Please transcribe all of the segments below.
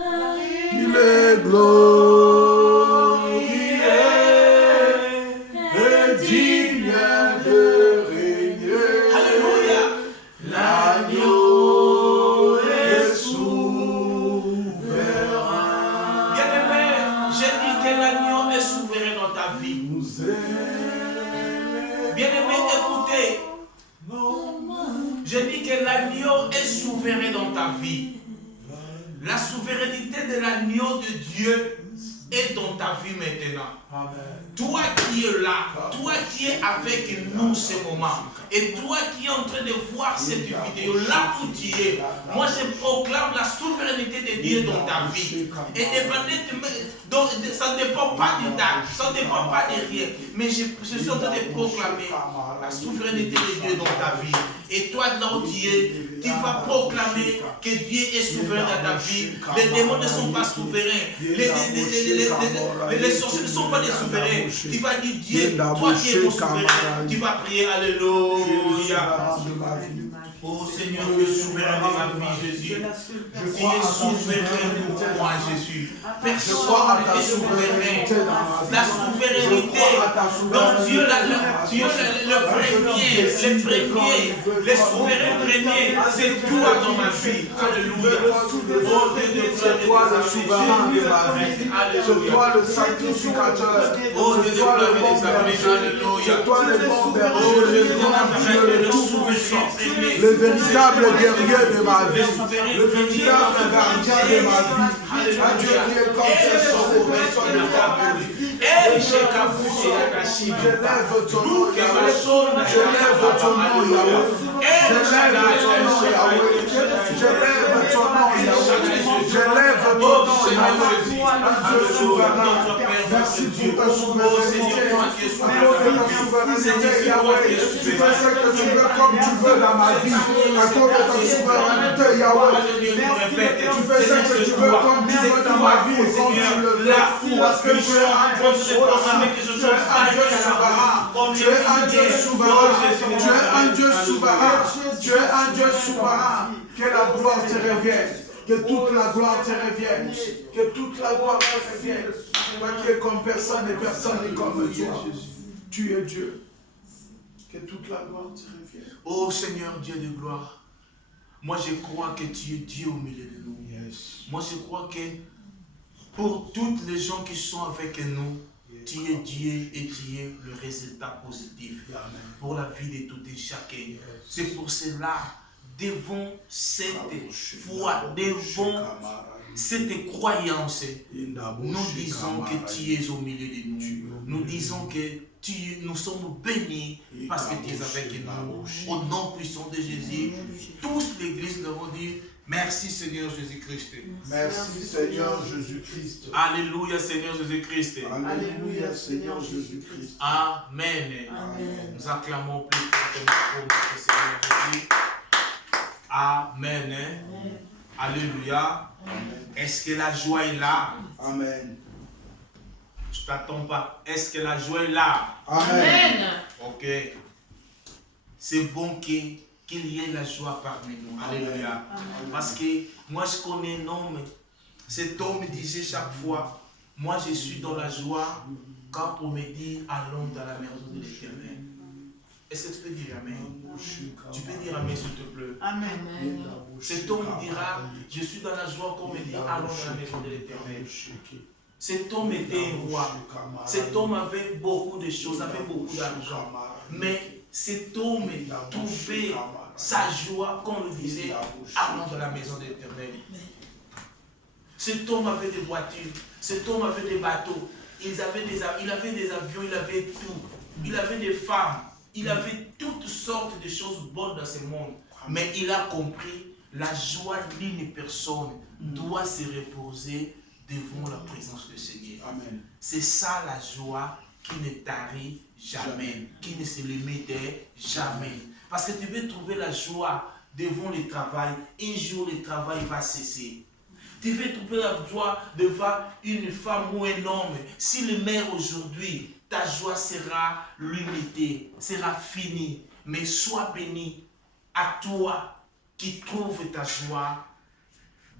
Il est glorieux et digne de régner. Alléluia. L'agneau est souverain. Bien-aimé, j'ai dit que l'agneau est souverain dans ta vie. Nous Bien-aimé, écoutez. Je dis que l'agneau est souverain dans ta vie. La souveraineté de l'agneau de Dieu est dans ta vie maintenant. Amen. Toi qui es là, toi qui es avec nous ce moment, et toi qui es en train de voir cette vidéo, là où tu es, moi je proclame la souveraineté de Dieu dans ta vie. Et donc, ça ne dépend pas du date, ça ne dépend pas de rien, mais je suis en train de proclamer la souveraineté de Dieu dans ta vie. Et toi, là où tu es, tu vas proclamer que Dieu est souverain dans ta vie. Les démons ne sont pas souverains. Les sorciers ne sont pas des souverains. Tu vas dire Dieu, toi qui es mon souverain. Tu vas prier, alléluia. Oh Seigneur, tu es souverain de ma vie, Jésus. Tu es souverain pour moi, Jésus. Personne n'est souverain. La souveraineté, donc Dieu, le premier, les souverains premiers, c'est toi dans ma vie. Alléluia. Oh Dieu, c'est toi le souverain de ma vie. C'est toi le sacrificateur. Oh Dieu, c'est toi le bon berger. C'est toi le bon berger. Le tout-puissant. Le véritable guerrier de ma vie. Le véritable gardien de ma vie. Un Dieu qui est comme ce son de personne de ta vie. Je lève ton nom, Yahweh. Je lève ton nom, Yahweh. Je lève ton nom, Yahweh. Je lève ton nom, Yahweh. Je lève ton nom, Yahweh. Un Dieu souverain. Merci pour ta souveraineté. Pour ta souveraineté, Yahweh. Tu fais ce que tu veux comme tu veux dans ma vie. À cause de ta souveraineté, Yahweh. Tu fais ce que tu veux comme tu veux dans ma vie. Comme tu le veux. Parce que tu es un Dieu souverain. Tu es un Dieu souverain. Tu es un Dieu souverain. Tu es un Dieu souverain. Que la gloire te revienne. Que toute la gloire te revienne. Que toute la gloire te revienne. Toi qui es comme personne et personne n'est comme toi. Tu es Dieu. Que toute la gloire te revienne. Oh Seigneur Dieu de gloire. Moi je crois que tu es Dieu au milieu de nous. Moi je crois que pour toutes les gens qui sont avec nous, tu es Dieu et tu es le résultat positif pour la vie de tout et chacun. C'est pour cela, devant cette foi, devant cette croyance, nous disons que tu es au milieu de nous. Nous disons que nous sommes bénis parce que tu es avec nous. Au nom puissant de Jésus, tous l'église devons dire merci Seigneur Jésus-Christ. Merci Seigneur Jésus-Christ. Alléluia Seigneur Jésus-Christ. Alléluia Seigneur Jésus-Christ. Amen. Amen. Nous acclamons plus fort que notre Seigneur Jésus. Amen. Amen. Alléluia. Est-ce que la joie est là? Amen. Je ne t'attends pas. Est-ce que la joie est là? Amen. Ok. C'est bon qu'il y ait la joie parmi nous. Alléluia. Parce que moi je connais un homme. Cet homme disait chaque fois, moi je suis dans la joie quand on me dit allons dans la maison de l'Éternel. Est-ce que tu peux dire Amen? Tu peux dire Amen s'il te plaît. Amen. Cet homme dira, je suis dans la joie qu'on me dit allons dans la maison de l'Éternel. Cet homme était un roi. Cet homme avait beaucoup de choses, avait beaucoup d'argent. Mais cet homme trouvait sa joie, comme on le disait, allons dans la maison de l'Éternel. Cet homme avait des voitures, cet homme avait des bateaux, il avait des avions, il avait tout. Il avait des femmes, il avait toutes sortes de choses bonnes dans ce monde. Mais il a compris, la joie d'une personne doit se reposer devant la présence du Seigneur. Amen. C'est ça la joie qui ne tarit jamais, qui ne se limite jamais. Parce que tu veux trouver la joie devant le travail, un jour le travail va cesser. Tu veux trouver la joie devant une femme ou un homme. S'il meurt aujourd'hui, ta joie sera limitée, sera finie. Mais sois béni à toi qui trouve ta joie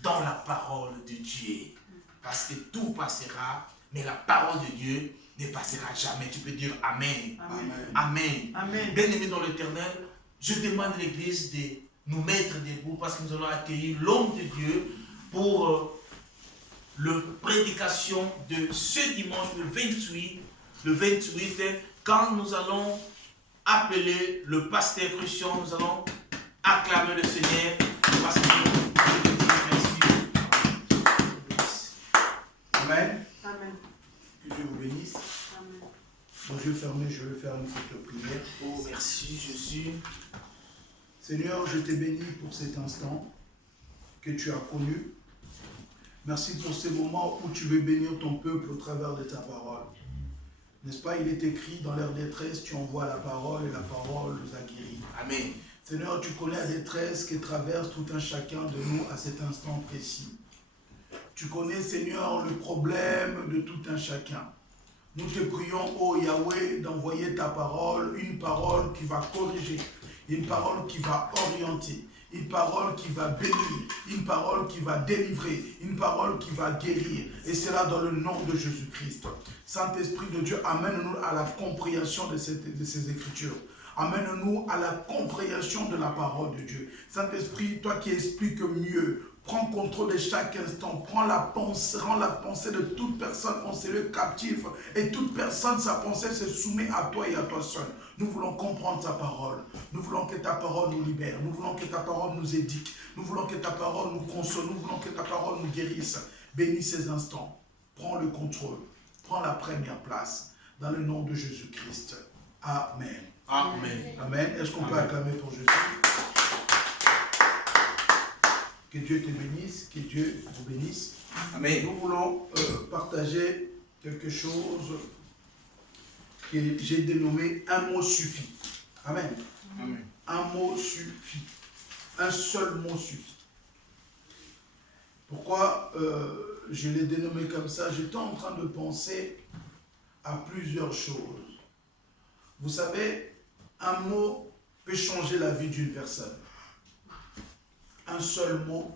dans la parole de Dieu. Parce que tout passera, mais la parole de Dieu ne passera jamais. Tu peux dire Amen. Amen. Amen. Amen. Bien-aimés dans l'Éternel, je demande à l'Église de nous mettre debout parce que nous allons accueillir l'homme de Dieu pour la prédication de ce dimanche, le 28, quand nous allons appeler le pasteur Christian, nous allons acclamer le Seigneur parce que je te dis merci. Amen. Amen. Que Dieu vous bénisse. Amen. Donc je vais fermer cette prière. Oh, merci Jésus. Seigneur, je te bénis pour cet instant que tu as connu. Merci pour ces moments où tu veux bénir ton peuple au travers de ta parole. N'est-ce pas, il est écrit dans leur détresse, tu envoies la parole et la parole nous a guéris. Amen. Seigneur, tu connais la détresse qui traverse tout un chacun de nous à cet instant précis. Tu connais, Seigneur, le problème de tout un chacun. Nous te prions, ô Yahweh, d'envoyer ta parole, une parole qui va corriger, une parole qui va orienter, une parole qui va bénir, une parole qui va délivrer, une parole qui va guérir. Et cela dans le nom de Jésus-Christ. Saint-Esprit de Dieu, amène-nous à la compréhension de ces Écritures. Amène-nous à la compréhension de la parole de Dieu. Saint-Esprit, toi qui expliques mieux, prends contrôle de chaque instant. Prends la pensée, rends la pensée de toute personne enseignée captive. Et toute personne, sa pensée se soumet à toi et à toi seul. Nous voulons comprendre ta parole. Nous voulons que ta parole nous libère. Nous voulons que ta parole nous éduque. Nous voulons que ta parole nous console. Nous voulons que ta parole nous guérisse. Bénis ces instants. Prends le contrôle. Prends la première place. Dans le nom de Jésus-Christ. Amen. Amen. Amen. Est-ce qu'on peut acclamer pour Jésus? Que Dieu te bénisse, que Dieu vous bénisse. Amen. Nous voulons partager quelque chose que j'ai dénommé un mot suffit. Amen. Amen. Un mot suffit. Un seul mot suffit. Pourquoi je l'ai dénommé comme ça? J'étais en train de penser à plusieurs choses. Vous savez, un mot peut changer la vie d'une personne. Un seul mot